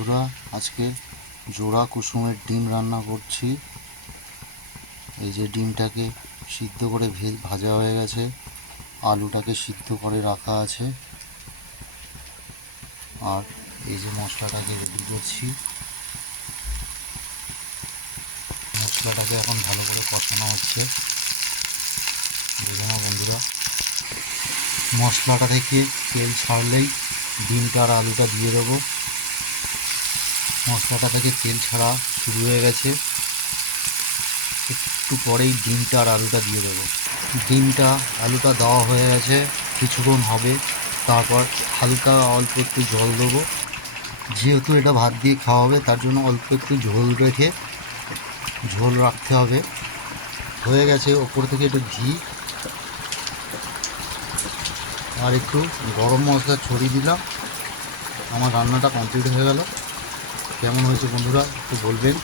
বন্ধুরা, আজকে জোড়া কুসুমের ডিম রান্না করছি। এই যে ডিমটাকে সিদ্ধ করে ভাজা হয়ে গেছে, আলুটাকে সিদ্ধ করে রাখা আছে, আর এই যে মশলাটাকে রেডি করছি। মশলাটাকে এখন ভালো করে কষানো হচ্ছে। বুঝে নাও বন্ধুরা, মশলাটা থেকে তেল ছাড়লেই ডিমটা আর আলুটা দিয়ে দেবো। মশলাটা থেকে তেল ছাড়া শুরু হয়ে গেছে, একটু পরেই ডিমটা আর আলুটা দিয়ে দেবো। ডিমটা আলুটা দেওয়া হয়ে গেছে, কিছুক্ষণ হবে, তারপর হালকা অল্প একটু জল দেবো। যেহেতু এটা ভাত দিয়ে খাওয়া হবে, তার জন্য অল্প একটু ঝোল রাখতে হবে। হয়ে গেছে, ওপর থেকে একটু ঘি আর একটু গরম মশলা ছড়িয়ে দিলাম। আমার রান্নাটা কমপ্লিট হয়ে গেল। কেমন হয়েছে বন্ধুরা একটু বলবেন।